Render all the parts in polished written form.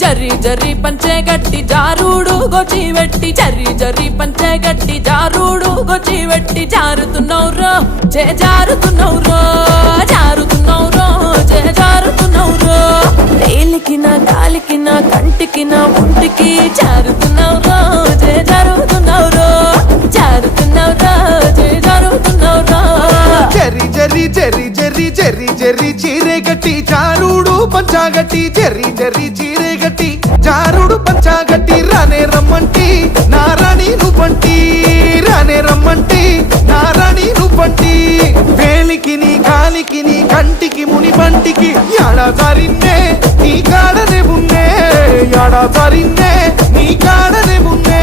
జరి జరి పంచే గట్టి జారుడు గొచ్చి వెట్టి జరి జరి పంచే గట్టి జారుడు గొచ్చి వెట్టి జారుతున్నౌరో జే జారుతున్నౌరో జారుతున్నౌరో జే జారుతున్నౌరో వేలికిన కాలికిన కంటికిన ఒంటికి జారుతున్నౌరో జే జారుతున్నౌరో జారుతున్నౌరో జే జారుతున్నౌరో జరి జరి జరి జరి జరి జరి చీరే గట్టి జారుడు పంచాగట్టి జరి జరి చీరే గట్టి జారుడు పంచాగట్టి రానే రమ్మంటి నారాణి నువ్వంటి రానే రమ్మంటి నారాణి నువ్వంటి వేలికి నీ కాలికి నీ కంటికి ముని పంటికి యాడా జారిన్నే నీ కాడనే ఉన్నే యాడా జారిన్నే నీ కాడనే ఉన్నే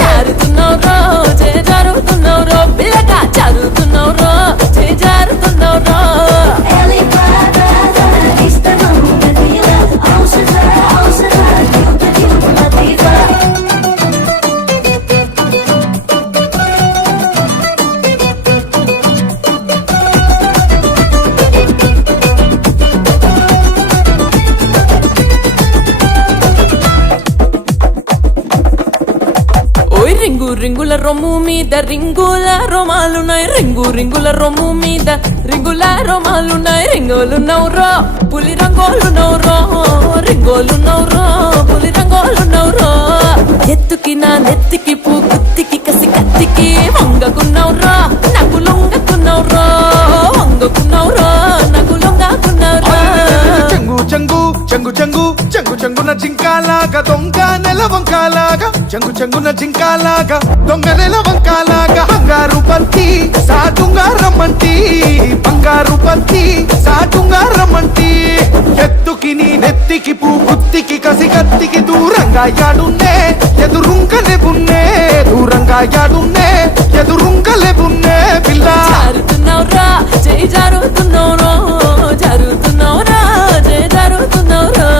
జారుతున్నౌరో జే జారుతున్నౌరో పిల్లగా జారుతున్నౌరో జే జారుతున్నౌరో రింగు రింగుల రొమ్ము మీద రింగుల రోమాలున్నాయి రింగు రింగుల రొమ్ము మీద రింగుల రోమాలున్నాయి రింగోలున్నౌరో పులి రంగోలున్నౌరో రింగోలున్నౌరో పులి రంగోలున్నౌరో ఎత్తుకి నా నెత్తికి పూ గుత్తికి కసి కత్తికి వంగకున్నౌరో నాకు లొంగకున్నౌరో వంగకున్నౌరో నాకు లొంగకున్నౌరో చెంగు చెంగు చెంగు చెంగు చెంగు చెంగున జింకాలాగా దొంగ నెల వంకాలాగా చెంగు చెంగున జింకాలాగా దొంగ నెల వంకాలాగా బంగారు బంతి సాటుంగా రమ్మంటి బంగారు బంతి సాటుంగా రమ్మంటి ఎత్తుకి నీ నెత్తికి పూ గుత్తికి కసి కత్తికి దూరంగా యాడున్నే ఎదురుంగలే ఉన్నే దూరంగా యాడున్నే ఎదురుంగలే ఉన్నే పిల్ల జారుతున్నౌరా జై జారుతున్నౌరో జారుతున్నౌరా జై జారుతున్నౌరో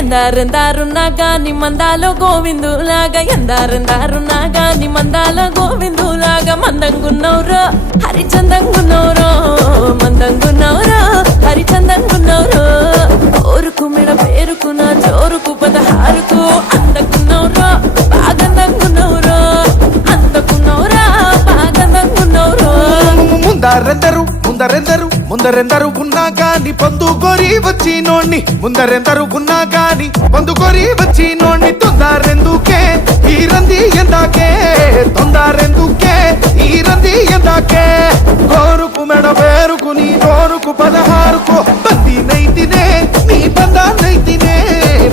ఎందారెందారున్నా గాని మందాలో గోవిందులాగా ఎందారెందారున్నా గాని మందాలో గోవిందులాగా మందంగున్నౌరో హరిచందంగున్నౌరో మందంగున్నౌరో హరిచందంగున్నౌరో ఓరుకు మెడ పేరుకు నా జోరుకు పదహారుకు అందకున్నౌరో బాగందంగున్నౌరో అందకున్నౌరా బాగందంగున్నౌరో ముందరెందరు ముందరెందరు ముందరెందరు ఉన్నా గాని పొందుకొని వచ్చినోణ్ణి ముందరెందరు ఉన్నా గాని పొందుకొని వచ్చినోణ్ణి తొందరెందుకే ఈ రంది ఎందాకే తొందరెందుకే ఈ రంది ఎందాకే గోరుకు మెడ పేరుకు నీ గోరుకు పదహారుకు బంది నైతినే నీ బందా నైతినే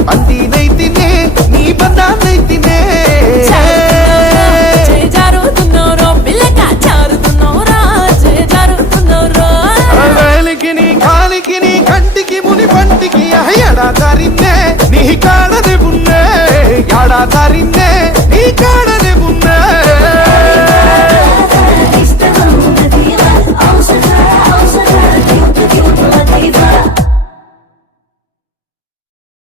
బంది నైతినే నీ బందా నైతినే జారుతున్నౌరో పిల్లగా జారుతున్నౌరా జై జారుతున్నౌరో వేలికి నీ కాలికి నీ